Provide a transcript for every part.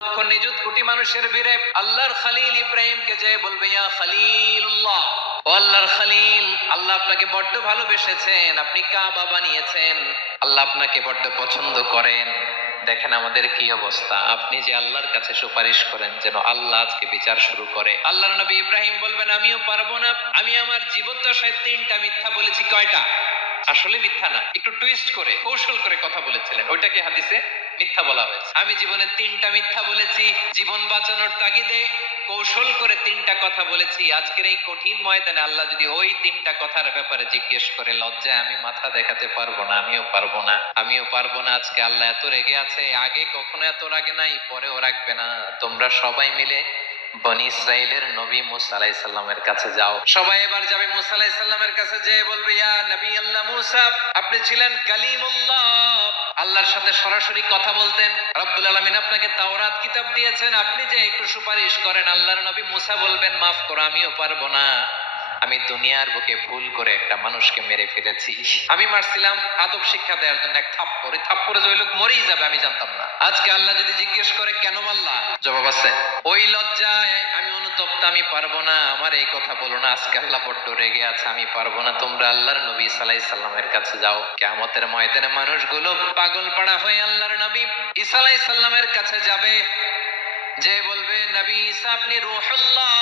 লক্ষ নিযুত কোটি মানুষের ভিড়ে আল্লাহর খলিল ইব্রাহিমকে যে বলবে ইয়া খলিলুল্লাহ, ও আল্লাহর খলিল, আল্লাহ আপনাকে বড্ড ভালোবেসেছেন, আপনি কাবা বানিয়েছেন, আল্লাহ আপনাকে বড্ড পছন্দ করেন। দেখেন আমাদের কি অবস্থা। আপনি যে আল্লাহর কাছে সুপারিশ করেন যেন আল্লাহ আজকে বিচার শুরু করে। আল্লাহর নবী ইব্রাহিম বলবেন আমিও পারবো না, আমি আমার জীবদ্দশায় 3টা মিথ্যা বলেছি। কয়টা? আসলে মিথ্যা না, একটু টুইস্ট করে কৌশল করে কথা বলেছিলেন, ওইটাকে হাদিসে মিথ্যা বলা হয়েছে। আমি জীবনে 3টা মিথ্যা বলেছি, জীবন বাঁচানোর তাগিদে কৌশল করে 3টা কথা বলেছি। আজকের এই কঠিন ময়দানে আল্লাহ যদি ওই 3টা কথার ব্যাপারে জিজ্ঞেস করে, লজ্জায় আমি মাথা দেখাতে পারবো না, আমিও পারবো না, আমিও পারবো না। আজকে আল্লাহ এত রেগে আছে, আগে কখনো এত রাগে নাই, পরেও রাখবে না। তোমরা সবাই মিলে বনি ইসরাইলের নবী মুসা আলাইহিস সালামের কাছে যাও। সবাই এবার যাবে মুসা আলাইহিস সালামের কাছে, যেয়ে বলবে ইয়া নবী আল্লাহ মুসা, আপনি ছিলেন কালিমুল্লাহ, আল্লাহর সাথে সরাসরি কথা বলতেন। রব্বুল আলামিন আপনাকে তাওরাত কিতাব দিয়েছেন, আপনি যে একটু সুপারিশ করেন। আল্লাহর নবী মুসা বলবেন মাফ করো, আমিও পারবো না, আমি দুনিয়ার বুকে ভুল করে একটা মানুষকে মেরে ফেলেছি। আমি মারছিলাম আদব শিক্ষা দেওয়ার জন্য এক থাপ্পড়, এই থাপ্পড়ে যে ওই লোক মরেই যাবে আমি জানতাম না। আজকে আল্লাহ যদি জিজ্ঞেস করে কেন মারলা, জবাব আছে। ওই লজ্জায় আমি অনুতপ্ত, আমি পারবো না, আমার এই কথা বলো না। আজকে আল্লাহ বড্ড রেগে আছে, আমি পারবো না। তোমরা আল্লাহর নবী ঈসা আলাইহিস সালামের কাছে যাও। কিয়ামতের ময়দানে মানুষগুলো পাগল পাড়া হয়ে আল্লাহর নবী ঈসা আলাইহিস সালামের কাছে যাবে, যে বলবে নবী ঈসা আপনি রূহুল্লাহ,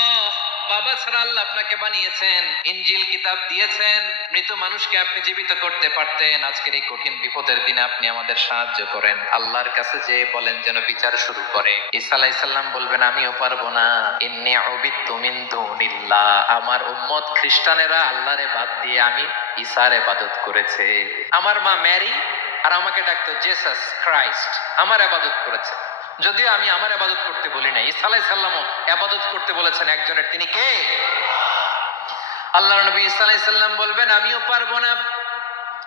বাবা ছাড়া আল্লাহ আপনাকে বানিয়েছেন, ইনজিল কিতাব দিয়েছেন, মৃত মানুষকে আপনি জীবিত করতে পারতেন। আজকের এই কঠিন বিপদের দিনে আপনি আমাদের সাহায্য করেন। আল্লাহর কাছে যে বলেন যেন বিচার শুরু করে। ঈসা আলাইহিস সালাম বলবেন আমিও পারবো না, ইন্নী উবিদতু মিন দুনিল্লাহ, আমার উম্মত খ্রিস্টানেরা আল্লাহরে বাদ দিয়ে আমি ঈসার ইবাদত করেছে। আমার মা মেরি আর আমাকে ডাকতো জেসাস ক্রাইস্ট, আমার ইবাদত করেছে। যদিও আমি আমার ইবাদত করতে বলি না, ঈসা আলাইহিস সালামও ইবাদত করতে বলেছেন একজনের, তিনি কে? আল্লাহর নবী ঈসা আলাইহিস সালাম বলবেন আমিও পারবো না।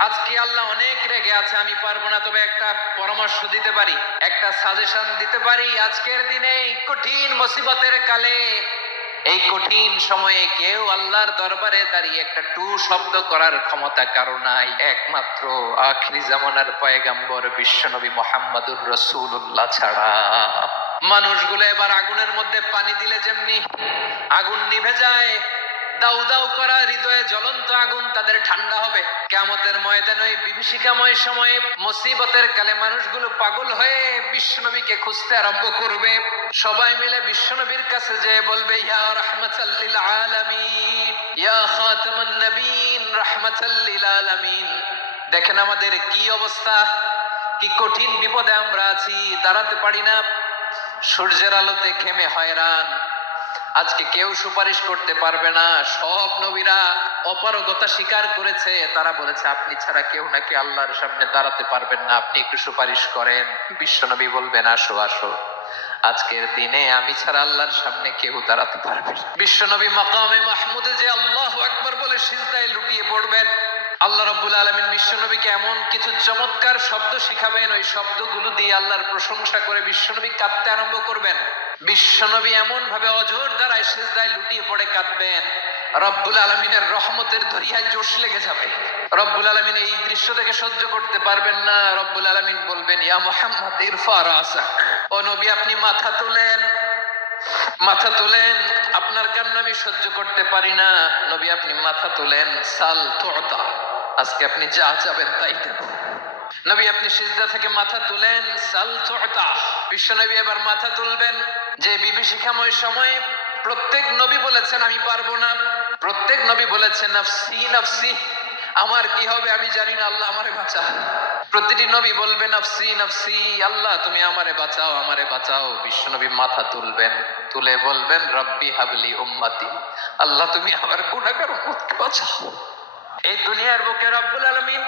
আজকে আল্লাহ অনেক রেগে আছে, আমি পারবো না। তবে একটা পরামর্শ দিতে পারি, একটা সাজেশন দিতে পারি। আজকের দিনে এই কঠিন মুসিবতের কালে, এই কঠিন সময়ে কেউ আল্লাহর দরবারে দাঁড়িয়ে একটা টু শব্দ করার ক্ষমতা কারো নাই, একমাত্র আখিরি জামানার পয়গম্বর বিশ্বনবী মুহাম্মদুর রাসূলুল্লাহ ছাড়া। মানুষগুলো এবার আগুনের মধ্যে পানি দিলে যেমনি আগুন নিভে যায়, দাউ দাউ করা হৃদয়ে জ্বলন্ত আগুন তাদের ঠান্ডা হবে। কিয়ামতের ময়দানে ওই বিভীষিকাময় সময়ে মুসিবতের কালে মানুষগুলো পাগল হয়ে বিশ্বনবীকে খুঁজতে আরম্ভ করবে। সবাই মিলে বিশ্বনবীর কাছে যেয়ে বলবে ইয়া রাহমাতাল লিল আলামিন, ইয়া খাতামান নবীন, রাহমাতাল লিল আলামিন। দেখেন আমাদের কি অবস্থা, কি কঠিন বিপদে আমরা আছি, দাঁড়াতে পারি না, সূর্যের আলোতে ঘেমে হয়রান। আজকে কেউ সুপারিশ করতে পারবে না। সব নবীরা অপারগতা স্বীকার করেছে, তারা বলেছে আপনি ছাড়া কেউ নাকি আল্লাহর সামনে দাঁড়াতে পারবেন না, আপনি একটু সুপারিশ করেন। বিশ্বনবী বলবেন আসো আসো, আজকের দিনে আমি ছাড়া আল্লাহর সামনে কেউ দাঁড়াতে পারবে না। বিশ্বনবী মাকামে মাহমুদে যে আল্লাহু আকবার বলে সিজদায় লুটিয়ে পড়বেন। আল্লাহ রাব্বুল আলামিন বিশ্বনবীকে এমন কিছু চমৎকার শব্দ শিখাবেন, ওই শব্দগুলো দিয়ে আল্লাহর প্রশংসা করে বিশ্বনবী কাঁদতে আরম্ভ করবেন। বিশ্বনবী এমন ভাবে অজর দ্বারায় সিজদায় লুটিয়ে পড়ে কাঁদবেন, রব্বুল আলামিনের রহমতের দরিয়ায় জোশ লেগে যাবে। রব্বুল আলামিন এই দৃশ্য থেকে সহ্য করতে পারবেন না। রব্বুল আলামিন বলবেন ইয়া মুহাম্মদ ইরফা রাসাক, ও নবী আপনি মাথা তোলেন, মাথা তোলেন, আপনার কান্না আমি সহ্য করতে পারি না। নবী আপনি মাথা তোলেন, সাল তুতা, আজকে আপনি যা চাবেন তাই দেব। নবী আপনি সিজদা থেকে মাথা তুলেন, সাল তুতা। বিশ্বনবী এবার মাথা তুলবেন। যে বিভীষিকাময় সময়ে প্রত্যেক নবী বলেছেন আমি পারবো না, প্রত্যেক নবী বলেছেন নাফসি নাফসি, আমার কি হবে আমি জানি না, আল্লাহ আমারে বাঁচা। প্রতিটি নবী বলবেন নাফসি নাফসি, আল্লাহ তুমি আমারে বাঁচাও, আমারে বাঁচাও। বিশ্বনবী মাথা তুলবেন, তুলে বলবেন রব্বি হাবলি উম্মতি, আল্লাহ তুমি আমার গুনাহগার উম্মতকে বাঁচাও। এই দুনিয়ার বুকে রব্বুল আলামিন